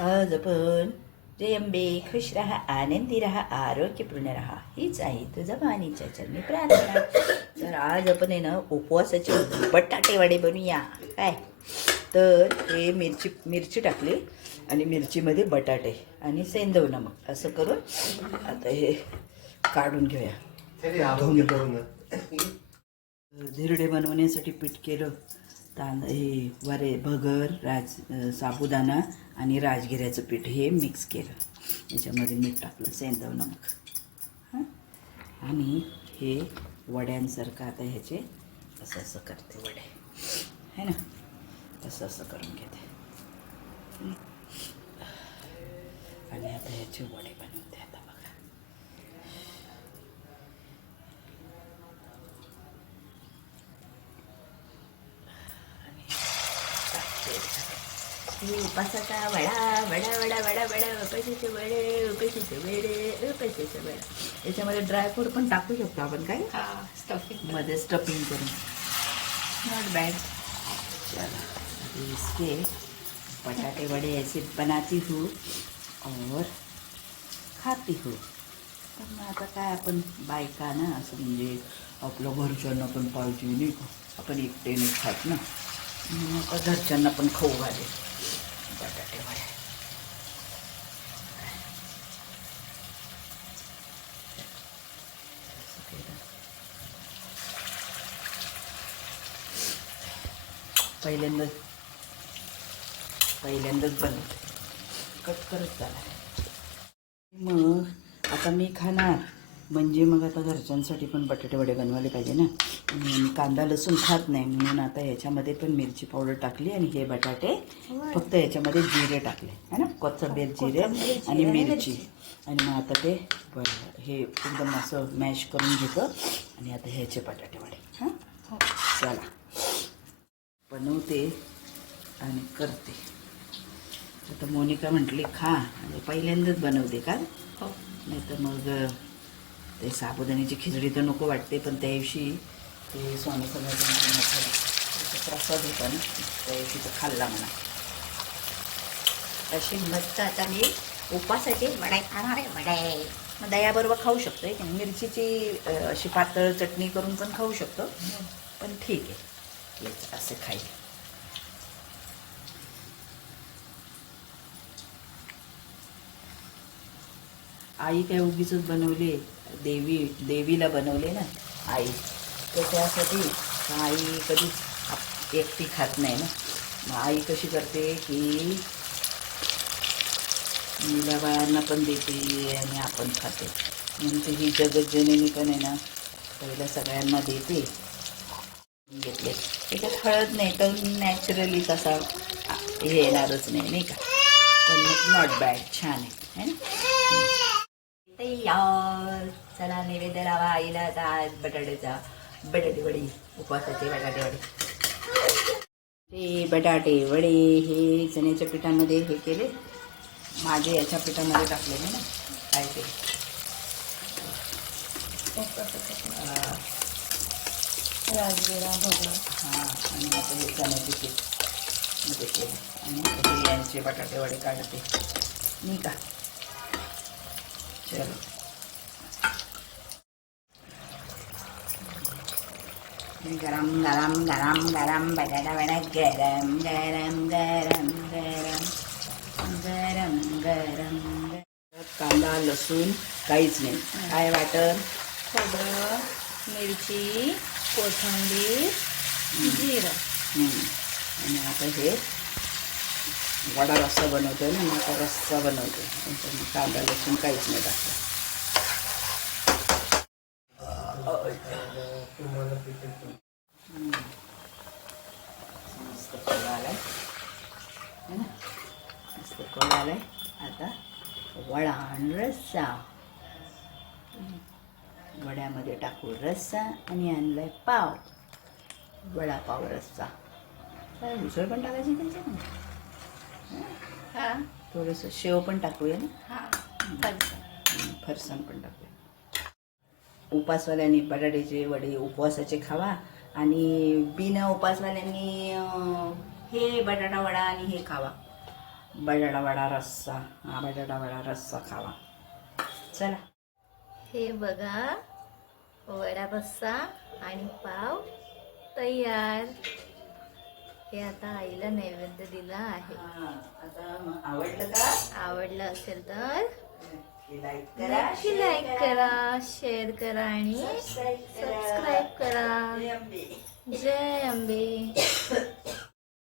आज आपण जयंबे खुश रहा आनंदी रहा आरोग्यपूर्ण रहा. हीच आहे तुझा मानीच्या चरणी प्रार्थना. तर आज आपण आहे ना उपवासाचे बटाटेवाडे बनूया. बनवूया काय? तर हे मिरची मिरची टाकली आणि मिरचीमध्ये बटाटे आणि सेंदव मग. असं करून आता हे काढून घेऊया. धिरडे बनवण्यासाठी पीठ केलं. तांद हे वरे भगर राज साबुदाणा आणि राजगिऱ्याचं पीठ हे मिक्स केलं. याच्यामध्ये मीठ टाकलं सेंदव नमक. हां? आणि हे वड्यांसारखं आता ह्याचे असं असं करते वडे. है ना? असं असं करून घेते. आणि आता ह्याचे वडे बनवते आता बघा हे उपासाचा वडा वडा वडा वडा वडा उपाशीचे वडे उपाशीचे वेडे उपाशीचे वडा याच्यामध्ये ड्रायफ्रूट पण टाकू शकतो आपण काय? हा स्टफिंगमध्ये स्टफिंग करून. नॉट बैड चलो इसके पटाटे वड़े ऐसे बनाती हूँ और खाती हूँ. पण मग आता काय आपण बायका ना असं म्हणजे आपलं घरच्यांना पण पाहिजे नाही का? आपण एकटे नाही खात ना. आता घरच्यांना पण खाऊ घाले बटाटे वडे असं केलं. पहिल्यांदाच. पहिल्यांदाच बनवते कट करत झाला मग आता मी खाणार. म्हणजे मग आता घरच्यांसाठी पण बटाटे वडे बनवायला पाहिजे ना. कांदा लसूण खात नाही. म्हणून आता ह्याच्यामध्ये पण मिरची पावडर टाकली आणि हे बटाटे फक्त याच्यामध्ये जिरे टाकले. है ना? कोथिंबीर जिरे आणि मिरची. आणि मग आता ते बरं हे एकदम असं मॅश करून घेतो. आणि आता ह्याचे बटाटे वडे. हां. चला. बनवते आणि करते. आता मोनिका म्हटली खा आणि पहिल्यांदाच बनवते का? हो. नाही तर मग ते साबुदाण्याची खिचडी तर नको वाटते पण त्या दिवशी ते स्वामी समर्थांचा प्रसाद होता ना त्या दिवशी तर खाल्ला म्हणा. अशी मस्त आता मी उपासाचे वडे खाणार आहे वडे. मग दयाबरोबर खाऊ शकतो? मिरचीची अशी पातळ चटणी करून पण खाऊ शकतो. पण ठीक आहे. हेच असं खाईल आई काय उगीच बनवली? देवी देवीला बनवले ना आई. तर त्यासाठी आई कधीच एकटी खात नाही ना. मग आई कशी करते की मुला बाळांना पण देते आणि आपण खाते. म्हणते ही जगज्जननी पण आहे ना पहिला सगळ्यांना देते. घेतले. त्याच्यात हळद नाही तर नॅचरली तसा हे येणारच नाही नाही का? पण नॉट बॅड छान आहे है ना? तयार! चला नैवेद्य लावा आईला आता आज बटाट्याचा बटाटे वडी उपवासाचे बटाटे वडे. ते बटाटे वडे हे चण्याच्या पिठामध्ये हे केले. माझे याच्या पिठामध्ये टाकलेले ना काय ते? राजगिरा भगवा. हां आणि आता हे चण्याचे पीठ. आणि हे यांचे बटाटे वडे काढते. नाही का चलो. गरम गरम गरम गरम बटाटा वडा गरम गरम गरम गरम गरम गरम कांदा लसूण काहीच नाही. काय वाटत खोबरं मिरची कोथिंबीर जिरं. आणि आता हे वडा रस्सा बनवतोय ना मग आता रस्सा बनवते त्याच्यामुळे कांदा लसूण काहीच नाही कळ आलाय. है ना? मस्त आलाय. आता वडा आणि रस्सा. वड्यामध्ये टाकू रस्सा आणि आणलाय पाव. वडापाव रस्सा. काय उसळ पण टाकायची त्याच्यामध्ये? हा. थोडंसं शेव पण टाकूया ना? हा. फरसाण. पण टाकूया. उपासवाल्यांनी बटाट्याचे वडे उपवासाचे खावा आणि बिना उपासवाल्यांनी हे बटाटा वडा आणि हे खावा. बटाटा वडा रस्सा. हा बटाटा वडा रस्सा खावा. चला. हे बघा. वडा रस्सा आणि पाव तयार. हे आता आईला नैवेद्य दिला आहे. आवडलं का? आवडलं असेल तर नक्की लाईक करा शेअर करा. आणि सबस्क्राईब करा. जय अंबे.